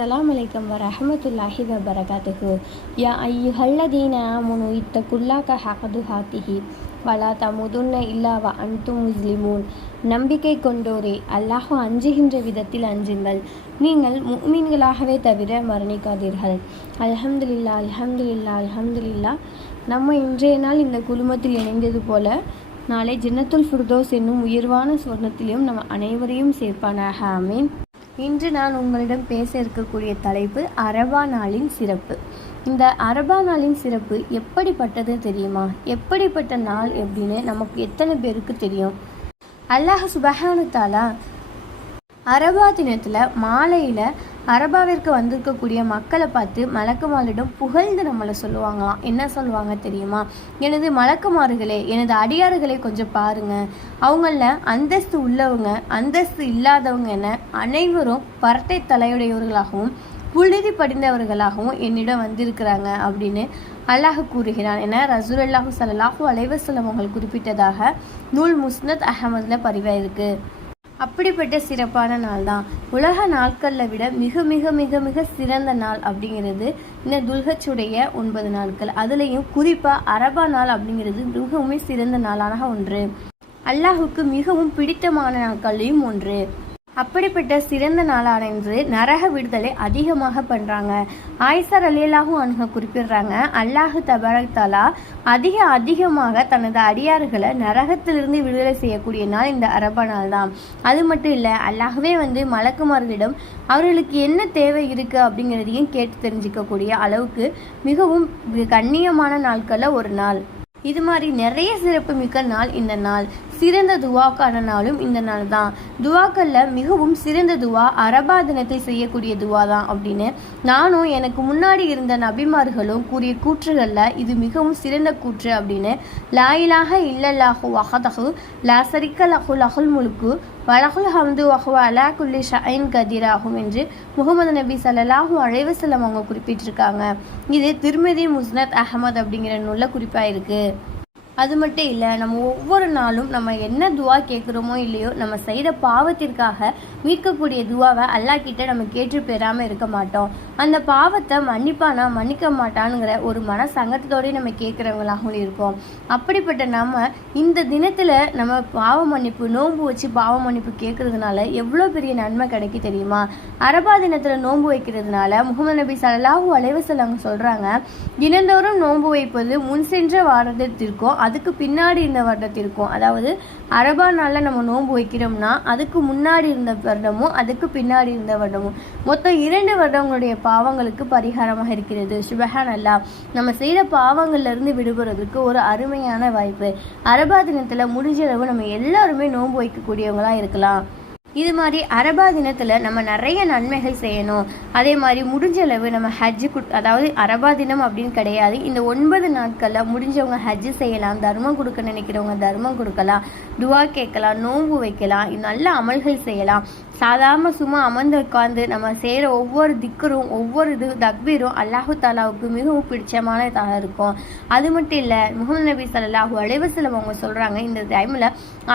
அஸ்லாம் வலைக்கம் வரஹமத்துல்லாஹி வபரகாத்துஹு யா ஐயுஹல்லதீன ஆமுனு இத்தகுல்லாக ஹகது ஹாத்திஹி வலா தமுதுன்ன இல்லாவ அன்து முஸ்லிமூன் நம்பிக்கை கொண்டோரே அல்லாஹ் அஞ்சுகின்ற விதத்தில் அஞ்சுங்கள் நீங்கள் முக்மீன்களாகவே தவிர மரணிக்காதீர்கள் அல்ஹம்துலில்லா அல்ஹம்துலில்லா அல்ஹம்துலில்லா நம்ம இன்றைய நாள் இந்த குழுமத்தில் இணைந்தது போல நாளை ஜின்னத்துல் ஃபுர்தோஸ் என்னும் உயர்வான சொர்ணத்திலும் நம்ம அனைவரையும் சேர்ப்பானாக அமீன் இன்று நான் உங்களிடம் பேச இருக்கக்கூடிய தலைப்பு அரபா நாளின் சிறப்பு. இந்த அரபா நாளின் சிறப்பு எப்படிப்பட்டது தெரியுமா? எப்படிப்பட்ட நாள் எப்படின்னு நமக்கு எத்தனை பேருக்கு தெரியும்? அல்லாஹ் சுபஹானு தாலா அரபா தினத்தில் மாலையில் அரபாவிற்கு வந்திருக்கக்கூடிய மக்களை பார்த்து மலக்குமாரிடம் புகழ்ந்து நம்மளை சொல்லுவாங்களாம். என்ன சொல்லுவாங்க தெரியுமா? எனது மலக்குமார்களே எனது அடியாறுகளை கொஞ்சம் பாருங்க. அவங்கள அந்தஸ்து உள்ளவங்க அந்தஸ்து இல்லாதவங்க என அனைவரும் பரட்டை தலையுடையவர்களாகவும் புழுதி படிந்தவர்களாகவும் என்னிடம் வந்திருக்கிறாங்க அப்படின்னு அல்லாஹ் கூறுகிறான் என ரசூல் அல்லாஹு சல்லாஹூ அலைவசலம் அவங்கள் குறிப்பிட்டதாக நூல் முஸ்னத் அகமதில் பதிவாயிருக்கு. அப்படிப்பட்ட சிறப்பான நாள் தான் உலக நாட்களில் விட மிக மிக மிக மிக சிறந்த நாள் அப்படிங்கிறது இந்த துல்கச்சுடைய ஒன்பது நாட்கள். அதுலேயும் குறிப்பாக அரபா நாள் அப்படிங்கிறது மிகவும் சிறந்த நாளான ஒன்று. அல்லாஹுக்கு மிகவும் பிடித்தமான நாட்களையும் ஒன்று. அப்படிப்பட்ட சிறந்த நாளான இன்று நரக விடுதலை அதிகமாக பண்ணுறாங்க ஆயிசர் அலியலாகும் அணுக குறிப்பிடுறாங்க அல்லாஹு தபரக் அதிக அதிகமாக தனது அடியார்களை நரகத்திலிருந்து விடுதலை செய்யக்கூடிய நாள் இந்த அரப நாள் தான் அது மட்டும் இல்லை அல்லாஹவே வந்து மலக்குமார்களிடம் அவர்களுக்கு என்ன தேவை இருக்குது அப்படிங்கிறதையும் கேட்டு தெரிஞ்சுக்கக்கூடிய அளவுக்கு மிகவும் கண்ணியமான நாட்களில் ஒரு நாள். இது மாதிரி நிறைய சிறப்பு மிக்க நாள் இந்த நாள். சிறந்த துவாக்கான நாளும் இந்த நாள் தான் துவாக்களில் மிகவும் சிறந்த துவா அரபா தினத்தில் செய்யக்கூடிய துவா தான் அப்படின்னு நானும் எனக்கு முன்னாடி இருந்த நபிமார்களும் கூறிய கூற்றுகளில் இது மிகவும் சிறந்த கூற்று அப்படின்னு. லாயிலாக இல்லல்லாஹு வஹதஹு லா சரிக்க லஹு லஹுல் முழுக்கு வலகுல் ஹம்து வஹு அலா குல்லி ஷைன் கதீராகும் என்று முகமது நபி சல்லாஹூ அழைவசலம் அவங்க குறிப்பிட்டிருக்காங்க. இது திருமதி முஸ்னத் அகமது அப்படிங்கிற நூலில் குறிப்பாக இருக்குது அது மட்டும் இல்லை நம்ம ஒவ்வொரு நாளும் நம்ம என்ன துவா கேட்குறோமோ இல்லையோ நம்ம செய்த பாவத்திற்காக மீட்கக்கூடிய துவாவை அல்லா கிட்ட நம்ம கேட்டு பெறாமல் இருக்க மாட்டோம். அந்த பாவத்தை மன்னிப்பானா மன்னிக்க மாட்டானுங்கிற ஒரு மன சங்கத்தோடய நம்ம கேட்குறவங்களாகவும் இருப்போம். அப்படிப்பட்ட நம்ம இந்த தினத்தில் நம்ம பாவ மன்னிப்பு நோன்பு வச்சு பாவ மன்னிப்பு கேட்குறதுனால எவ்வளோ பெரிய நன்மை கிடைக்கு தெரியுமா? அரபா தினத்தில் நோன்பு வைக்கிறதுனால முகமது நபி சலாஹூ அலைவசல் சொல்கிறாங்க தினந்தோறும் நோன்பு வைப்பது முன் சென்ற வாரத்திற்கும் அதுக்கு பின்னாடி இருந்த வருடத்திற்கும் அதாவது அரபா நாளில் நம்ம நோன்பு வைக்கிறோம்னா அதுக்கு முன்னாடி இருந்த வருடமும் அதுக்கு பின்னாடி இருந்த வருடமும். மொத்தம் இரண்டு வருடங்களுடைய பாவங்களுக்கு பரிகாரமாக இருக்கிறது. சுபஹான் அல்லா நம்ம செய்த பாவங்கள்லேருந்து விடுபடுறதுக்கு ஒரு அருமையான வாய்ப்பு. அரபா தினத்தில் முடிஞ்ச அளவு நம்ம எல்லாருமே நோன்பு வைக்கக்கூடியவங்களாக இருக்கலாம். இது மாதிரி அரபா தினத்தில் நம்ம நிறைய நன்மைகள் செய்யணும். அதே மாதிரி முடிஞ்ச அளவு நம்ம ஹஜ்ஜு கு அதாவது அரபா தினம் அப்படின்னு கிடையாது. இந்த ஒன்பது நாட்களில் முடிஞ்சவங்க ஹஜ்ஜு செய்யலாம் தர்மம் கொடுக்க நினைக்கிறவங்க தர்மம் கொடுக்கலாம் துவா கேட்கலாம் நோன்பு வைக்கலாம் நல்ல அமல்கள் செய்யலாம். சாதாரண சும்மா அமர்ந்து உட்காந்து நம்ம செய்கிற ஒவ்வொரு திக்கரும் ஒவ்வொரு இது தக்பீரும் அல்லாஹு தாலாவுக்கு மிகவும் பிடிச்சமானதாக இருக்கும். அது மட்டும் இல்லை முகமது நபி சல்லாஹூ அலைவசலம் அவங்க சொல்கிறாங்க இந்த டைமில்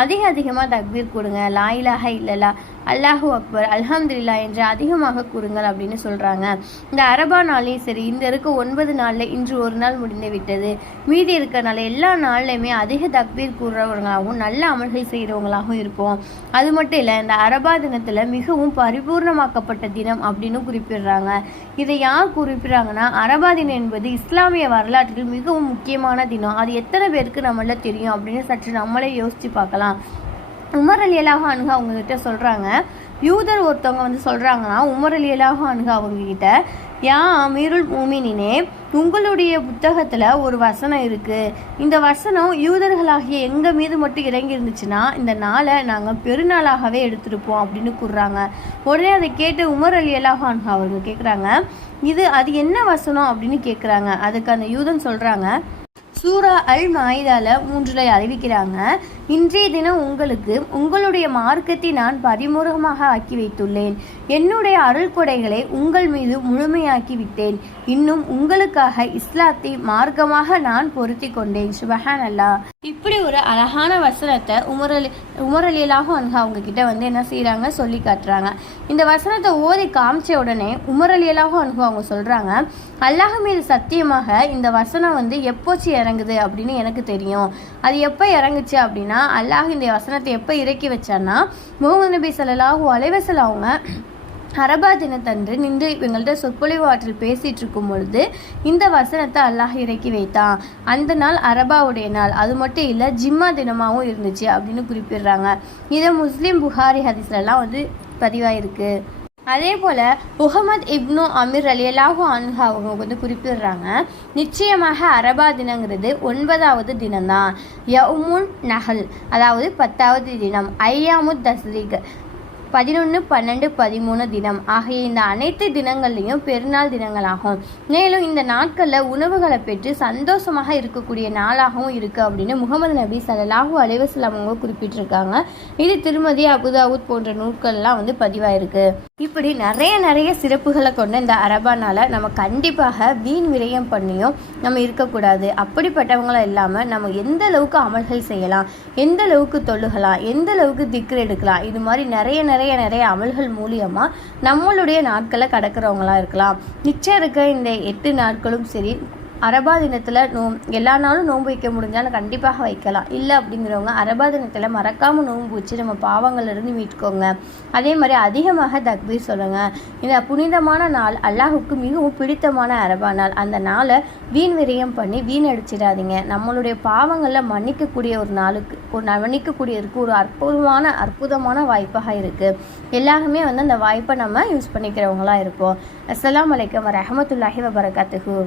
அதிக அதிகமாக தக்பீர் கொடுங்க லாயிலாக இல்லலா அல்லாஹூ அக்பர் அல்ஹம்துல்லா என்று அதிகமாக கூறுங்கள் அப்படின்னு சொல்கிறாங்க இந்த அரபா நாளையும் சரி இந்த இருக்க ஒன்பது நாளில் இன்று ஒரு நாள் முடிந்து விட்டது. மீதி இருக்கிறனால எல்லா நாள்லையுமே அதிக தக்பீர் கூறுறவங்களாகவும் நல்ல அமல்கள் செய்கிறவங்களாகவும் இருப்போம். அது மட்டும் இல்லை இந்த அரபா தினத்தில் மிகவும் பரிபூர்ணமாக்கப்பட்ட தினம் அப்படின்னு குறிப்பிடுறாங்க. இதை யார் குறிப்பிடுறாங்கன்னா அரபா தினம் என்பது இஸ்லாமிய வரலாற்றில் மிகவும் முக்கியமான தினம். அது எத்தனை பேருக்கு நம்மள தெரியும் அப்படின்னு சற்று நம்மளே யோசிச்சு பார்க்கலாம். உமர் அலியலாக அணுக அவங்கக்கிட்ட சொல்கிறாங்க யூதர் ஒருத்தவங்க வந்து சொல்கிறாங்கன்னா உமர் அலியலாக அணுக அவங்கக்கிட்ட யா அமீருல் மூமினினே உங்களுடைய புத்தகத்தில் ஒரு வசனம் இருக்குது இந்த வசனம் யூதர்களாகிய எங்கள் மீது மட்டும் இறங்கி இருந்துச்சுன்னா இந்த நாளை நாங்கள் பெருநாளாகவே எடுத்திருப்போம் அப்படின்னு கூறுறாங்க. உடனே அதை கேட்டு உமர் அலி அல்லாஹ் அவங்க கேட்குறாங்க இது அது என்ன வசனம் அப்படின்னு கேட்குறாங்க அதுக்கு அந்த யூதன் சொல்கிறாங்க சூரா அல் மாயிதால மூன்றில் அறிவிக்கிறாங்க. இன்றைய தினம் உங்களுக்கு உங்களுடைய மார்க்கத்தை நான் பரிமுகமாக ஆக்கி வைத்துள்ளேன். என்னுடைய அருள் கொடைகளை உங்கள் மீது முழுமையாக்கி விட்டேன். இன்னும் உங்களுக்காக இஸ்லாத்தை மார்க்கமாக நான் பொருத்தி கொண்டேன். சுபஹான் அல்லா இப்படி ஒரு அழகான வசனத்தை உமரலி உமரலியலாக வந்து அவங்க கிட்ட வந்து என்ன செய்கிறாங்க சொல்லி காட்டுறாங்க. இந்த வசனத்தை ஓதி காமிச்ச உடனே உமரலியலாக வந்து அவங்க சொல்கிறாங்க அல்லாஹ் மீது சத்தியமாக இந்த வசனம் வந்து எப்போச்சு இறங்குது? அப்படின்னு எனக்கு தெரியும். அது எப்போ இறங்குச்சு அப்படின்னா அல்லாஹ் இந்த வசனத்தை எப்போ இறக்கி வச்சான்னா முகமது நபி ஸல்லல்லாஹு அலைவசல் அவங்க அரபா தினத்தன்று நின்று இவங்கள்ட்ட சொற்பொழிவு ஆற்றில் பேசிட்டு இருக்கும் பொழுது இந்த வசனத்தை அல்லாஹ் இறக்கி வைத்தான். அந்த நாள் அரபாவுடைய நாள். அது மட்டும் இல்லை ஜிம்மா தினமாகவும் இருந்துச்சு அப்படின்னு குறிப்பிடுறாங்க. இதை முஸ்லீம் புகாரி ஹதீஸ்லலாம் வந்து பதிவாயிருக்கு. அதே போல் முகமது இப்னு அமீர் அலியலாஹு அன்ஹா அவங்க வந்து குறிப்பிடுறாங்க நிச்சயமாக அரபா தினங்கிறது ஒன்பதாவது தினம்தான். யவுமுன் நஹல் அதாவது பத்தாவது தினம். ஐயாமுத் தஸ்ரீக் பதினொன்று பன்னெண்டு பதிமூணு தினம். ஆகிய இந்த அனைத்து தினங்கள்லையும் பெருநாள் தினங்களாகும். மேலும் இந்த நாட்களில் உணவுகளை பெற்று சந்தோஷமாக இருக்கக்கூடிய நாளாகவும் இருக்குது அப்படின்னு முகமது நபி ஸல்லல்லாஹு அலைவசலாம் அவங்க குறிப்பிட்டிருக்காங்க. இது திருமதி அபுதாவுத் போன்ற நூல்கள்லாம் வந்து பதிவாயிருக்கு. இப்படி நிறைய நிறைய சிறப்புகளை கொண்ட இந்த அரபானால நம்ம கண்டிப்பாக வீண் விரயம் பண்ணியும் நம்ம இருக்கக்கூடாது. அப்படிப்பட்டவங்களும் இல்லாமல் நம்ம எந்த அளவுக்கு அமல்கள் செய்யலாம்? எந்த அளவுக்கு தொழுகலாம்? எந்த அளவுக்கு திக்ரு எடுக்கலாம்? இது மாதிரி நிறைய நிறைய நிறைய அமல்கள் மூலியமாக நம்மளுடைய நாட்களை கடக்கிறவங்களா இருக்கலாம். நிச்சயம் இருக்க இந்த எட்டு நாட்களும் சரி அரபா தினத்தில் நோ எல்லா நாளும் நோன்பு வைக்க முடிஞ்சாலும் கண்டிப்பாக வைக்கலாம். இல்லை அப்படிங்கிறவங்க அரபா தினத்தில் மறக்காமல் நோன்பு வச்சு நம்ம பாவங்கள்லேருந்து மீட்கோங்க. அதே மாதிரி அதிகமாக தக்பீர் சொல்லுங்கள் இந்த புனிதமான நாள் அல்லாஹுக்கு மிகவும் பிடித்தமான அரபா நாள். அந்த நாளை வீண் விரயம் பண்ணி வீணடிச்சிடாதீங்க நம்மளுடைய பாவங்களில் மன்னிக்கக்கூடிய ஒரு நாளுக்கு ஒரு மன்னிக்கக்கூடியதுக்கு ஒரு அற்புதமான அற்புதமான வாய்ப்பாக இருக்குது எல்லாருமே வந்து அந்த வாய்ப்பை நம்ம யூஸ் பண்ணிக்கிறவங்களாக இருப்போம். அஸ்லாம் வலைக்கம் வரமத்துல்லாஹி வபரகாத்துஹூ.